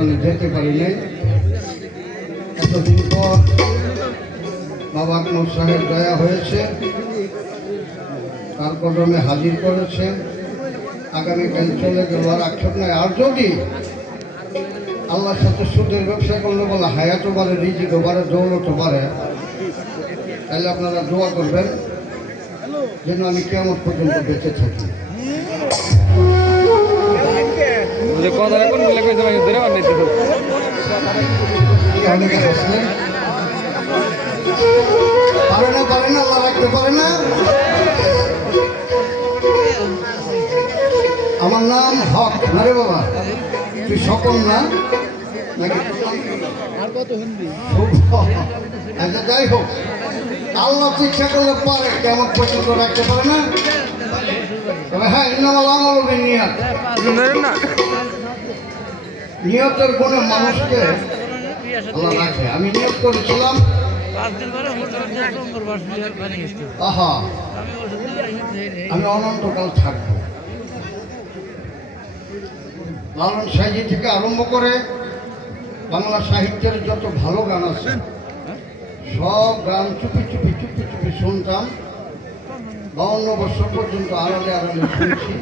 ওখানে যেতে পারি নাই। এতদিন পর বাবা আকমল সাহেব দয়া হয়েছে, তার কদমে হাজির করেছে। আগামীকাল চলে গেল, আর আক্ষেপ নাই। আর যদি আল্লাহর সাথে সুদের ব্যবসা করলে বলে হায়াতও বাড়ে, রিজিকও বাড়ে, দৌলতও বাড়ে, তাহলে আপনারা দোয়া করবেন যেন আমি কিয়ামত পর্যন্ত বেঁচে থাকি। পারে না আল্লাহ রাখতে পারে না। আমার নাম হক না রে বাবা, তুই স্বপন না নাকি? আচ্ছা যাই হোক, আল্লাহ তো ইচ্ছা করলে পারে, কেমন পর্যন্ত রাখতে পারে না। তবে হ্যাঁ, নিয়তের কোন মানুষকে আল্লাহ রাখে। আমি নিয়ত করেছিলাম, আহা আমি অনন্তকাল থাকবো। লালন সাইজি থেকে আরম্ভ করে বাংলা সাহিত্যের যত ভালো গান আছে সব গান চুপি চুপি চুপি চুপি শুনতাম। 52 বছর পর্যন্ত আড়ালে আড়ালে শুনছি।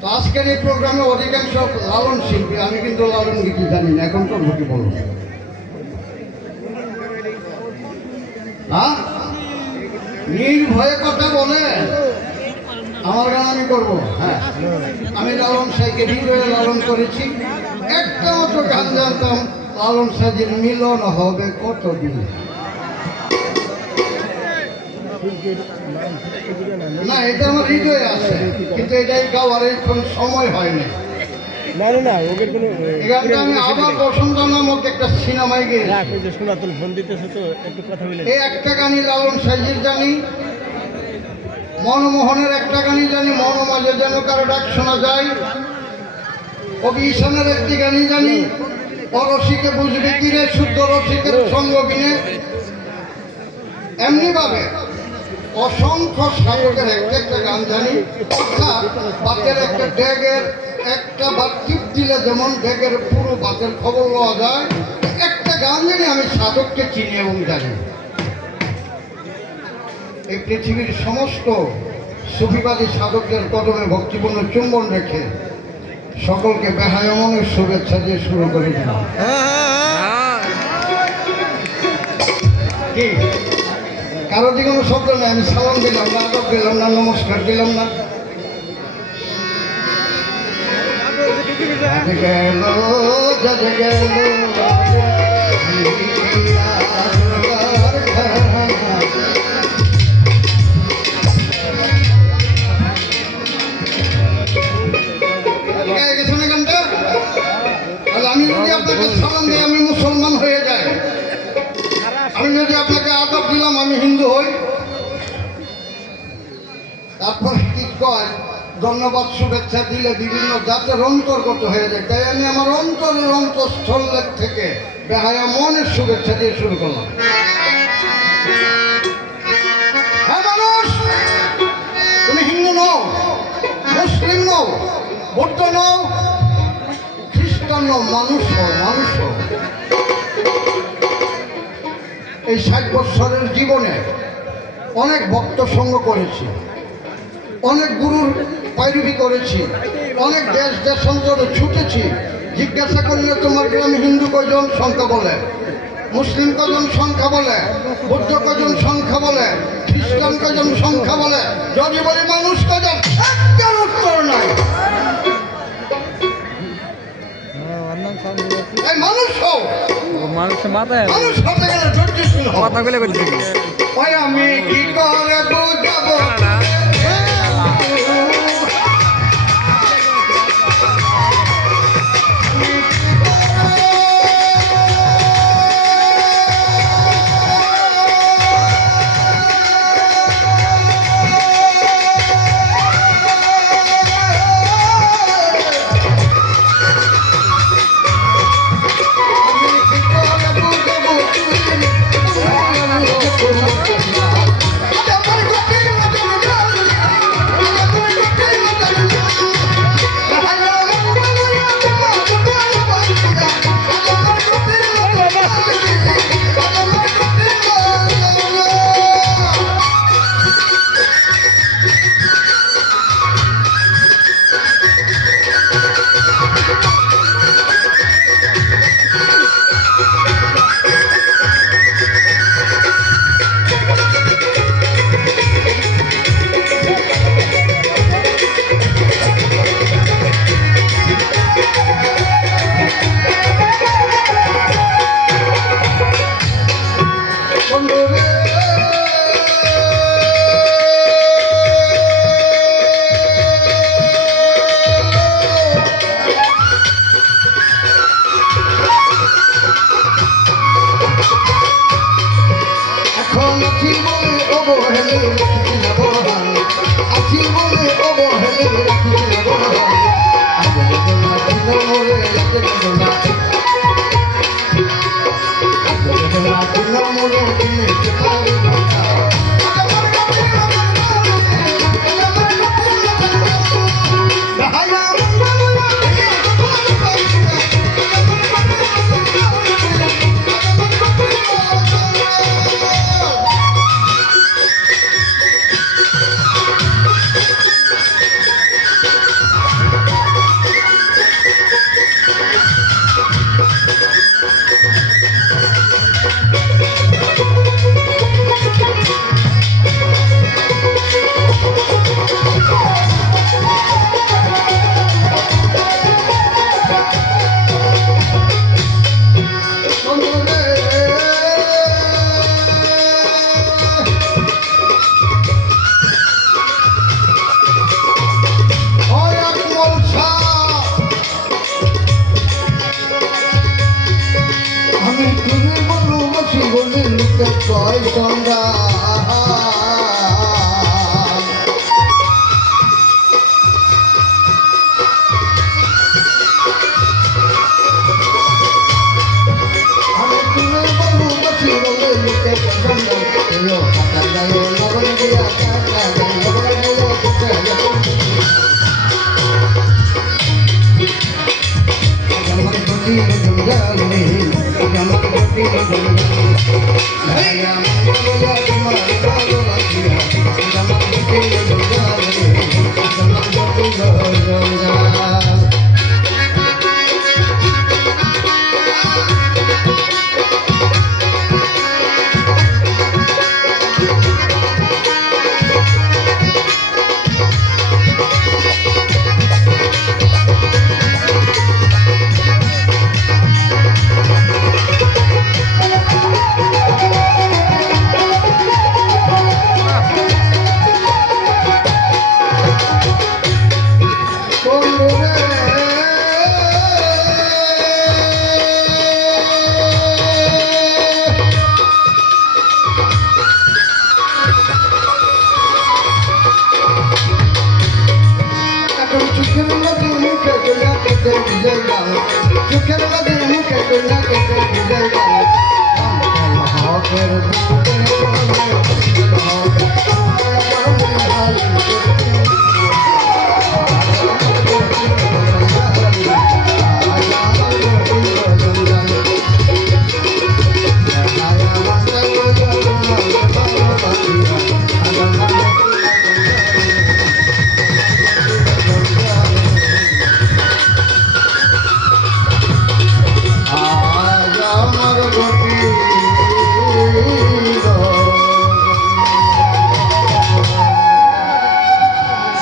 তো আজকের এই প্রোগ্রামে অধিকাংশ লালন শিল্পী, আমি কিন্তু লালন গীতি জানি না, এখন করবো কি বলুন? হ্যাঁ, নির্ভয়ে কথা বলে আমার গান আমি করবো। হ্যাঁ, আমি লালন সাইকে হৃদয়ে লালন করেছি। একটা মতো গান জানতাম, লালন সাইজের মিলন হবে কতদিন। না, এটা আমার হৃদয়ে আছে, কিন্তু এটাই গাওয়ার এখন সময় হয়নি। আমি আবার বসন্ত নামক একটা সিনেমায় গিয়ে এই একটা গানই লালন সাইজের জানি, মনমোহনের একটা গানই জানি, মনমাঝে যেন কারো ডাক শোনা যায়। কবি ঈশানের একটি গানই জানি, অরসিকে বুঝবে কিরে শুদ্ধ রসিকের সঙ্গ বিনে। এমনি ভাবে অসংখ্য সাধকের একটা একটা গান জানি। অর্থাৎ বাতের একটা ড্যাগের একটা বাদ টিপ দিলে যেমন ড্যাগের পুরো বাতের খবর লওয়া যায়, একটা গান জানি আমি সাধককে চিনি এবং জানি। এই পৃথিবীর সমস্ত সুফিবাদী সাধকদের কদমে ভক্তিপূর্ণ চুম্বন রেখে সকলকে বেহায়মনের শুভেচ্ছা দিয়ে শুরু করে দিলাম। কি কারো দিকে কোনো শব্দ নেই, আমি সালাম দিলাম না, আদব দিলাম না, নমস্কার দিলাম না। আমি যদি আপনাকে সালাম দিই আমি মুসলমান হয়ে যাই, আমি যদি আপনাকে আদব দিলাম আমি হিন্দু হই। তারপর কি কয়, ধন্যবাদ শুভেচ্ছা দিলে বিভিন্ন জাতের অন্তর্গত হয়ে যায়। তাই আমি আমার অন্তরের অন্তঃস্থল থেকে বেহায়া মনের শুভেচ্ছা দিয়ে শুরু করলাম। হ্যাঁ মানুষ, তুমি হিন্দু নও, মুসলিম নও, বৌদ্ধ নও, খ্রিস্টান নও, মানুষ হও, মানুষ হও। এই 60 বছরের জীবনে অনেক ভক্ত সঙ্গ করেছি, অনেক গুরুর পাইরুবি করেছি, অনেক দেশ দেশান্তরে ছুটেছি। জিজ্ঞাসা করলে তোমার গ্রামে হিন্দু কজন সংখ্যা বলে, মুসলিম কজন সংখ্যা বলে, বৌদ্ধ কজন সংখ্যা বলে, খ্রিস্টান কজন সংখ্যা বলে, যদি বলি মানুষ কজন, একটার উত্তর নাই। মানুষ হও, মানুষের মাথায় মানুষ হতে গেলে ধৈর্যশীল হও। কথাগুলো বলছি ওই আমি কি করে বুঝাবো কয় সন্ধ্যা আমি তুমি বলু বসি বলে লুকে পছন্দ এলো কাটা গায়ে লবণ দিয়া কাটা গায়ে লবণ দিয়া কুটে আমার গতি জঞ্জালে আমার গতি চোখের বাদে মুখে কইনা কেটে বিজয় গান হকের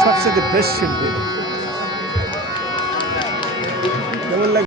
सबसे द बेस्ट शिल्पी।